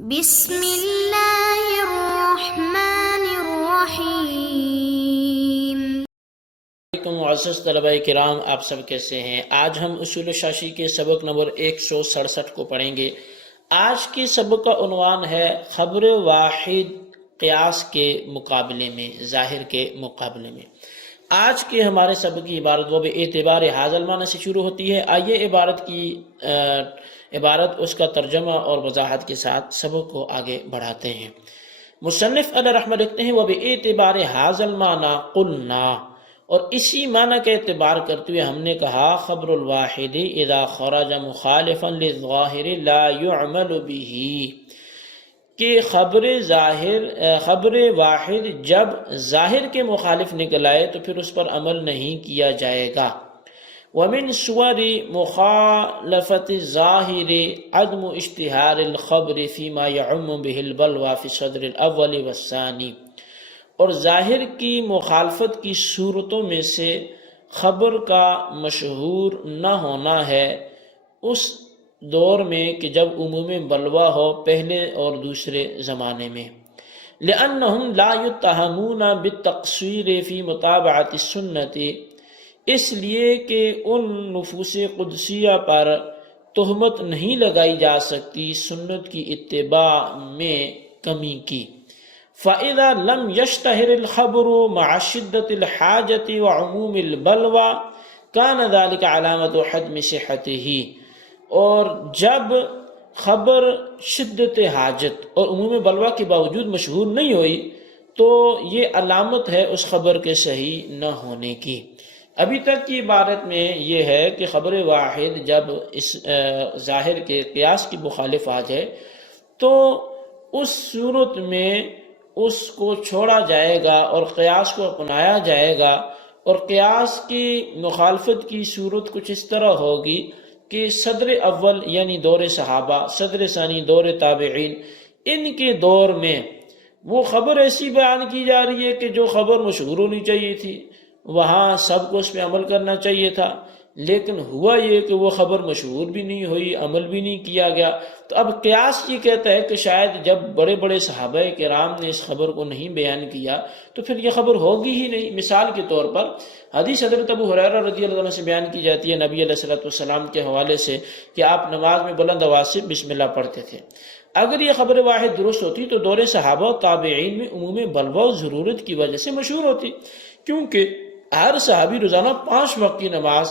بسم اللہ الرحمن الرحیم۔ معزز طلبہ کرام، آپ سب کیسے ہیں؟ آج ہم اصول شاشی کے سبق نمبر 167 کو پڑھیں گے۔ آج کے سبق کا عنوان ہے خبر واحد قیاس کے مقابلے میں، ظاہر کے مقابلے میں۔ آج کے ہمارے سبق کی عبارت وہ بے اعتبار حاضل معنی سے شروع ہوتی ہے۔ آئیے عبارت اس کا ترجمہ اور وضاحت کے ساتھ سبق کو آگے بڑھاتے ہیں۔ مصنف علیہ رحمہ لکھتے ہیں وَبِ اعتبار حاضل معنی قلنا، اور اسی معنی کا اعتبار کرتے ہوئے ہم نے کہا خبر الواحد اذا خرج مخالفا للظاہر لا يعمل به، کہ خبر واحد جب ظاہر کے مخالف نکل آئے تو پھر اس پر عمل نہیں کیا جائے گا۔ ومن صور مخالفت الظاہر عدم اشتہار الخبر فيما يعم به البلوى في الصدر الاول والثانی، اور ظاہر کی مخالفت کی صورتوں میں سے خبر کا مشہور نہ ہونا ہے اس دور میں کہ جب عموم بلوہ ہو، پہلے اور دوسرے زمانے میں۔ لأنهم لا يتهمون بالتقصير في متابعة السنة، اس لیے کہ ان نفوس قدسیہ پر تہمت نہیں لگائی جا سکتی سنت کی اتباع میں کمی کی۔ فَإِذَا لَمْ يَشْتَهِرِ الْخَبْرُ مَعَ شِدَّةِ الْحَاجَةِ وَعُمُومِ الْبَلْوَى كَانَ ذَلِكَ عَلَامَةُ حَدْمِ صِحَّتِهِ، اور جب خبر شدت حاجت اور عموم بلوہ کے باوجود مشہور نہیں ہوئی تو یہ علامت ہے اس خبر کے صحیح نہ ہونے کی۔ ابھی تک کی عبارت میں یہ ہے کہ خبر واحد جب اس ظاہر کے قیاس کی مخالف آ جائے تو اس صورت میں اس کو چھوڑا جائے گا اور قیاس کو اپنایا جائے گا، اور قیاس کی مخالفت کی صورت کچھ اس طرح ہوگی کہ صدر اول یعنی دور صحابہ، صدر ثانی دور تابعین، ان کے دور میں وہ خبر ایسی بیان کی جا رہی ہے کہ جو خبر مشہور ہونی چاہیے تھی، وہاں سب کو اس پہ عمل کرنا چاہیے تھا، لیکن ہوا یہ کہ وہ خبر مشہور بھی نہیں ہوئی، عمل بھی نہیں کیا گیا۔ تو اب قیاس یہ کہتا ہے کہ شاید جب بڑے بڑے صحابہ کرام نے اس خبر کو نہیں بیان کیا تو پھر یہ خبر ہوگی ہی نہیں۔ مثال کے طور پر حدیث حضرت ابو ہریرہ رضی اللہ عنہ سے بیان کی جاتی ہے نبی علیہ السلام کے حوالے سے کہ آپ نماز میں بلند آواز سے بسم اللہ پڑھتے تھے۔ اگر یہ خبر واحد درست ہوتی تو دور صحابہ و تابعین میں عموم بلوہ و ضرورت کی وجہ سے مشہور ہوتی، کیونکہ ہر صحابی روزانہ 5 وقت کی نماز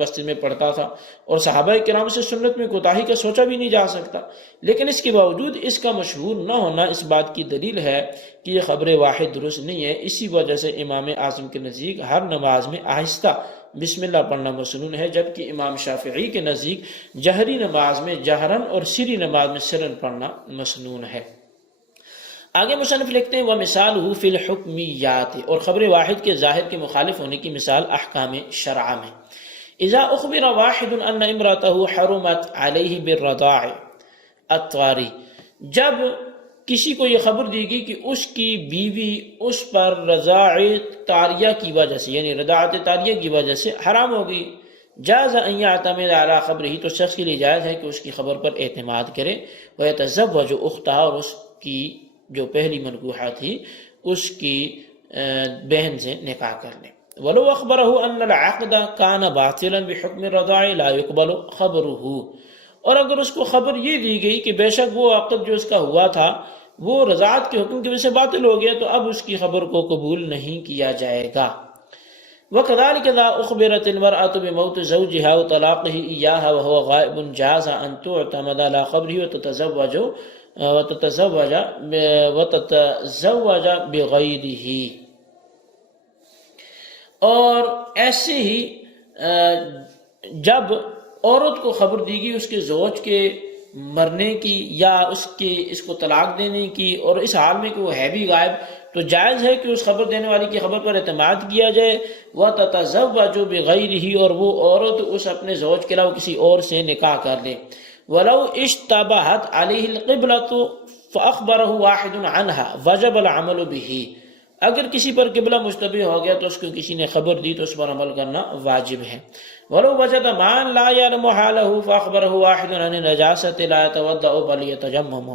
مسجد میں پڑھتا تھا اور صحابہ کرام سے سنت میں کوتاہی کا سوچا بھی نہیں جا سکتا، لیکن اس کے باوجود اس کا مشہور نہ ہونا اس بات کی دلیل ہے کہ یہ خبر واحد درست نہیں ہے۔ اسی وجہ سے امام اعظم کے نزدیک ہر نماز میں آہستہ بسم اللہ پڑھنا مسنون ہے، جبکہ امام شافعی کے نزدیک جہری نماز میں جہرن اور سری نماز میں سرن پڑھنا مسنون ہے۔ آگے مصنف لکھتے ہیں وَمِثَالُهُ فِي الْحُكْمِيَّاتِ، اور خبر واحد کے ظاہر کے مخالف ہونے کی مثال احکام شرع میں۔ اذا اخبر واحد ان امرأته حرمت علیہ بالرضاع الطاری، جب کسی کو یہ خبر دی گئی کہ اس کی بیوی اس پر رضاع طاریہ کی وجہ سے یعنی رضاعت طاریہ کی وجہ سے حرام ہو گئی، جاز ان یعتمد علی خبرہ، تو شخص کے لیے جائز ہے کہ اس کی خبر پر اعتماد کرے، ویتزوج اختہا، اور اس کی جو پہلی منکوحہ تھی اس کی بہن سے نکاح کر لیں۔ وَلَوْ أَخْبَرَهُ أَنَّ الْعَقْدَ كَانَ بَاطِلًا بِحُكْمِ الرَّضَاعِ لَا يُقْبَلُ خَبْرُهُ، اور اگر اس کو خبر یہ دی گئی کہ بے شک وہ عقد جو اس کا ہوا تھا وہ رضاعت کے حکم کی وجہ سے باطل ہو گیا، تو اب اس کی خبر کو قبول نہیں کیا جائے گا۔ وَكَذَلِكَ إِذَا أُخْبِرَتِ الْمَرْأَةُ بِمَوْتِ زَوْجِهَا وَطَلَاقِهِ إِيَّاهَا وَهُوَ غَائِبٌ جَازَ أَن تُعْتَمَدَ عَلَى خَبْرِهِ وَتَتَزَوَّجَ بِغَيْرِهِ، اور ایسے ہی جب عورت کو خبر دی گئی اس کے زوج کے مرنے کی یا اس کو طلاق دینے کی، اور اس حال میں کہ وہ ہے بھی غائب، تو جائز ہے کہ اس خبر دینے والی کی خبر پر اعتماد کیا جائے۔ وَتَتَزَوَّجُ بِغَيْرِهِ، اور وہ عورت اس اپنے زوج کے علاوہ کسی اور سے نکاح کر لے۔ وَلَوْ اشْتَبَهَتْ عَلَيْهِ الْقِبْلَةُ فَأَخْبَرَهُ وَاحِدٌ عَنْهَا وَجَبَ الْعَمَلُ بِهِ، اگر کسی پر قبلہ مشتبہ ہو گیا تو اس کو کسی نے خبر دی تو اس پر عمل کرنا واجب ہے۔ وَلَوْ وَجَدَ مَا لَا يَعْلَمُ حَالَهُ فَأَخْبَرَهُ وَاحِدٌ عَنِ النَّجَاسَةِ لَا يَتَوَضَّأُ بَلْ يَتَيَمَّمُ،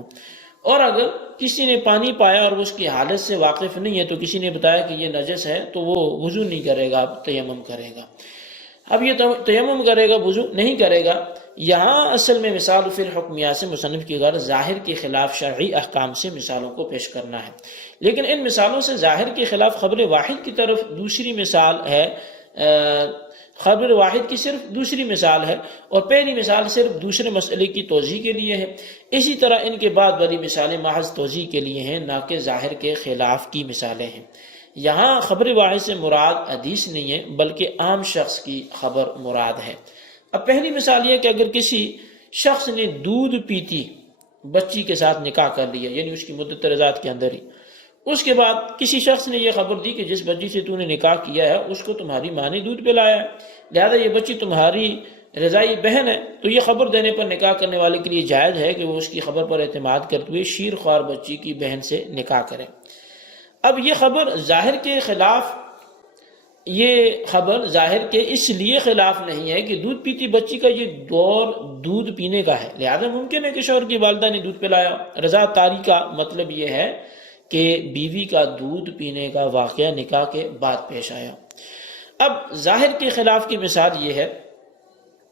اور اگر کسی نے پانی پایا اور وہ اس کی حالت سے واقف نہیں ہے، تو کسی نے بتایا کہ یہ نجس ہے، تو وہ وضو نہیں کرے گا، اب تیمم کرے گا۔ اب یہ تیمم کرے گا، وضو نہیں کرے گا۔ یہاں اصل میں مثال فی الحکمیات سے مصنف کی غرض ظاہر کے خلاف شرعی احکام سے مثالوں کو پیش کرنا ہے، لیکن ان مثالوں سے ظاہر کے خلاف خبر واحد کی طرف دوسری مثال ہے، خبر واحد کی صرف دوسری مثال ہے، اور پہلی مثال صرف دوسرے مسئلے کی توضیح کے لیے ہے۔ اسی طرح ان کے بعد والی مثالیں محض توضیح کے لیے ہیں، نہ کہ ظاہر کے خلاف کی مثالیں ہیں۔ یہاں خبر واحد سے مراد حدیث نہیں ہے، بلکہ عام شخص کی خبر مراد ہے۔ اب پہلی مثال یہ کہ اگر کسی شخص نے دودھ پیتی بچی کے ساتھ نکاح کر لیا، یعنی اس کی مدت رضاعت کے اندر ہی، اس کے بعد کسی شخص نے یہ خبر دی کہ جس بچی سے تو نے نکاح کیا ہے اس کو تمہاری ماں نے دودھ پلایا ہے، لہذا یہ بچی تمہاری رضائی بہن ہے، تو یہ خبر دینے پر نکاح کرنے والے کے لیے جائز ہے کہ وہ اس کی خبر پر اعتماد کرتے ہوئے شیر خوار بچی کی بہن سے نکاح کرے۔ اب یہ خبر ظاہر کے خلاف، یہ خبر ظاہر کے اس لیے خلاف نہیں ہے کہ دودھ پیتی بچی کا یہ دور دودھ پینے کا ہے، لہذا ممکن ہے کہ شوہر کی والدہ نے دودھ پلایا۔ رضا طاری کا مطلب یہ ہے کہ بیوی کا دودھ پینے کا واقعہ نکاح کے بعد پیش آیا۔ اب ظاہر کے خلاف کی مثال یہ ہے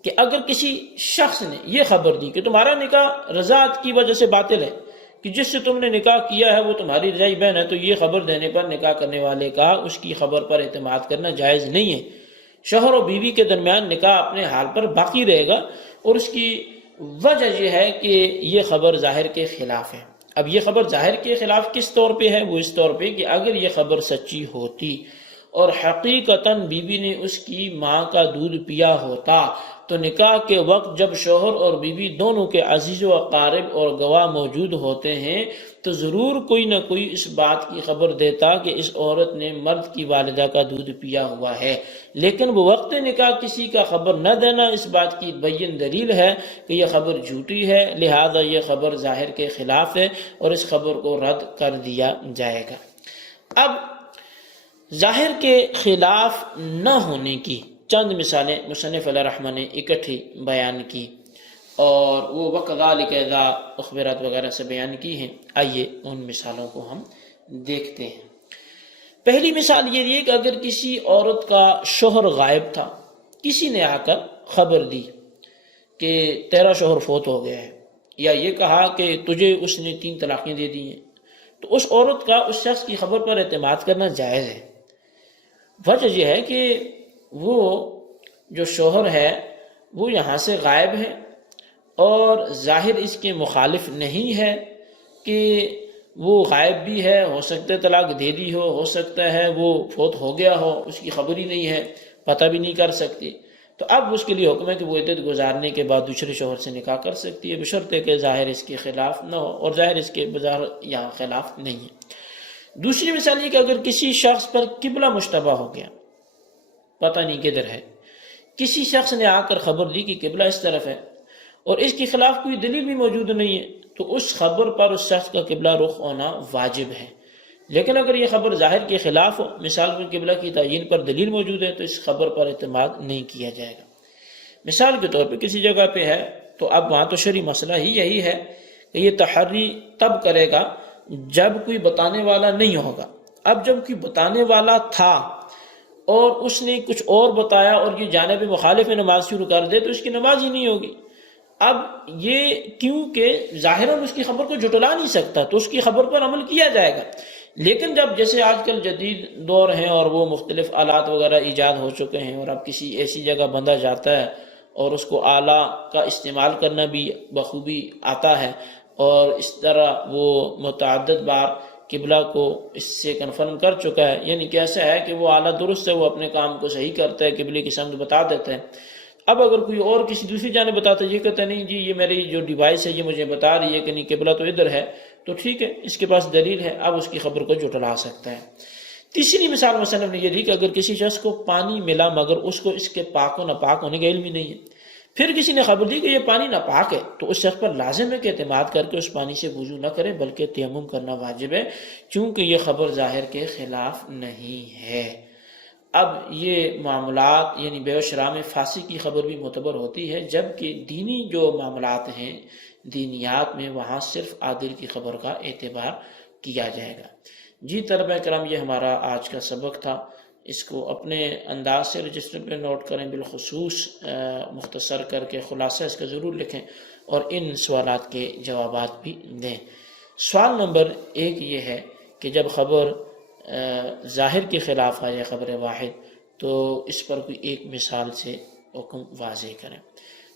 کہ اگر کسی شخص نے یہ خبر دی کہ تمہارا نکاح رضاعت کی وجہ سے باطل ہے، کہ جس سے تم نے نکاح کیا ہے وہ تمہاری رضائی بہن ہے، تو یہ خبر دینے پر نکاح کرنے والے کا اس کی خبر پر اعتماد کرنا جائز نہیں ہے۔ شوہر و بیوی کے درمیان نکاح اپنے حال پر باقی رہے گا، اور اس کی وجہ یہ ہے کہ یہ خبر ظاہر کے خلاف ہے۔ اب یہ خبر ظاہر کے خلاف کس طور پہ ہے؟ وہ اس طور پہ کہ اگر یہ خبر سچی ہوتی اور حقیقتاً بیوی نے اس کی ماں کا دودھ پیا ہوتا، تو نکاح کے وقت جب شوہر اور بیوی دونوں کے عزیز و اقارب اور گواہ موجود ہوتے ہیں، تو ضرور کوئی نہ کوئی اس بات کی خبر دیتا کہ اس عورت نے مرد کی والدہ کا دودھ پیا ہوا ہے، لیکن وہ وقت نکاح کسی کا خبر نہ دینا اس بات کی بین دلیل ہے کہ یہ خبر جھوٹی ہے، لہذا یہ خبر ظاہر کے خلاف ہے اور اس خبر کو رد کر دیا جائے گا۔ اب ظاہر کے خلاف نہ ہونے کی چند مثالیں مصنف علیہ رحمہ نے اکٹھی بیان کی، اور وہ وَكَذَلِكَ إِذَا أُخْبِرَتْ وغیرہ سے بیان کی ہیں۔ آئیے ان مثالوں کو ہم دیکھتے ہیں۔ پہلی مثال یہ ہے کہ اگر کسی عورت کا شوہر غائب تھا، کسی نے آ کر خبر دی کہ تیرا شوہر فوت ہو گیا ہے، یا یہ کہا کہ تجھے اس نے 3 طلاقیں دے دی ہیں، تو اس عورت کا اس شخص کی خبر پر اعتماد کرنا جائز ہے۔ وجہ یہ ہے کہ وہ جو شوہر ہے وہ یہاں سے غائب ہے، اور ظاہر اس کے مخالف نہیں ہے کہ وہ غائب بھی ہے، ہو سکتا ہے طلاق دے دی ہو سکتا ہے وہ فوت ہو گیا ہو، اس کی خبر ہی نہیں ہے، پتہ بھی نہیں کر سکتی، تو اب اس کے لیے حکم ہے کہ وہ عدت گزارنے کے بعد دوسرے شوہر سے نکاح کر سکتی ہے، بشرط کہ ظاہر اس کے خلاف نہ ہو، اور ظاہر اس کے بظاہر یہاں خلاف نہیں ہے۔ دوسری مثال یہ کہ اگر کسی شخص پر قبلہ مشتبہ ہو گیا، پتہ نہیں کدھر ہے، کسی شخص نے آ کر خبر دی کہ قبلہ اس طرف ہے، اور اس کے خلاف کوئی دلیل بھی موجود نہیں ہے، تو اس خبر پر اس شخص کا قبلہ رخ ہونا واجب ہے۔ لیکن اگر یہ خبر ظاہر کے خلاف ہو، مثال میں قبلہ کی تعیین پر دلیل موجود ہے، تو اس خبر پر اعتماد نہیں کیا جائے گا۔ مثال کے طور پہ کسی جگہ پہ ہے، تو اب وہاں تو شرعی مسئلہ ہی یہی ہے کہ یہ تحری تب کرے گا جب کوئی بتانے والا نہیں ہوگا۔ اب جب کوئی بتانے والا تھا اور اس نے کچھ اور بتایا اور یہ جانب مخالف میں نماز شروع کر دے، تو اس کی نماز ہی نہیں ہوگی۔ اب یہ کیونکہ ظاہراً اس کی خبر کو جھٹلا نہیں سکتا، تو اس کی خبر پر عمل کیا جائے گا۔ لیکن جب جیسے آج کل جدید دور ہیں اور وہ مختلف آلات وغیرہ ایجاد ہو چکے ہیں، اور اب کسی ایسی جگہ بندہ جاتا ہے اور اس کو آلہ کا استعمال کرنا بھی بخوبی آتا ہے، اور اس طرح وہ متعدد بار قبلہ کو اس سے کنفرم کر چکا ہے، یعنی کیسا ہے کہ وہ آلہ درست ہے، وہ اپنے کام کو صحیح کرتا ہے، قبلے کی سمت بتا دیتا ہے۔ اب اگر کوئی اور کسی دوسری جانب بتاتا ہے، یہ کہتا ہے نہیں جی یہ میری جو ڈیوائس ہے یہ مجھے بتا رہی ہے کہ نہیں قبلہ تو ادھر ہے، تو ٹھیک ہے، اس کے پاس دلیل ہے، اب اس کی خبر کو جھٹلا سکتا ہے۔ تیسری مثال مصنف نے یہ دی کہ اگر کسی شخص کو پانی ملا مگر اس کو اس کے پاک و ناپاک ہونے کا علم ہی نہیں ہے، پھر کسی نے خبر دی کہ یہ پانی ناپاک ہے، تو اس شخص پر لازم ہے کہ اعتماد کر کے اس پانی سے وضو نہ کرے بلکہ تیمم کرنا واجب ہے، چونکہ یہ خبر ظاہر کے خلاف نہیں ہے۔ اب یہ معاملات یعنی بے و شرح میں فاسق کی خبر بھی معتبر ہوتی ہے، جبکہ دینی جو معاملات ہیں دینیات میں وہاں صرف عادل کی خبر کا اعتبار کیا جائے گا۔ جی طلبہ کرام، یہ ہمارا آج کا سبق تھا، اس کو اپنے انداز سے رجسٹر پہ نوٹ کریں، بالخصوص مختصر کر کے خلاصہ اس کا ضرور لکھیں اور ان سوالات کے جوابات بھی دیں۔ سوال نمبر 1 یہ ہے کہ جب خبر ظاہر کے خلاف آئے خبر واحد تو اس پر کوئی ایک مثال سے حکم واضح کریں۔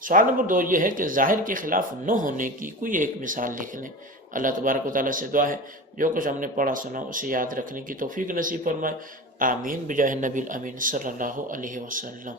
سوال نمبر 2 یہ ہے کہ ظاہر کے خلاف نہ ہونے کی کوئی ایک مثال لکھ لیں۔ اللہ تبارک و تعالیٰ سے دعا ہے جو کچھ ہم نے پڑھا سنا اسے یاد رکھنے کی توفیق نصیب فرمائے۔ آمین بجاہ نبی الامین صلی اللہ علیہ وسلم۔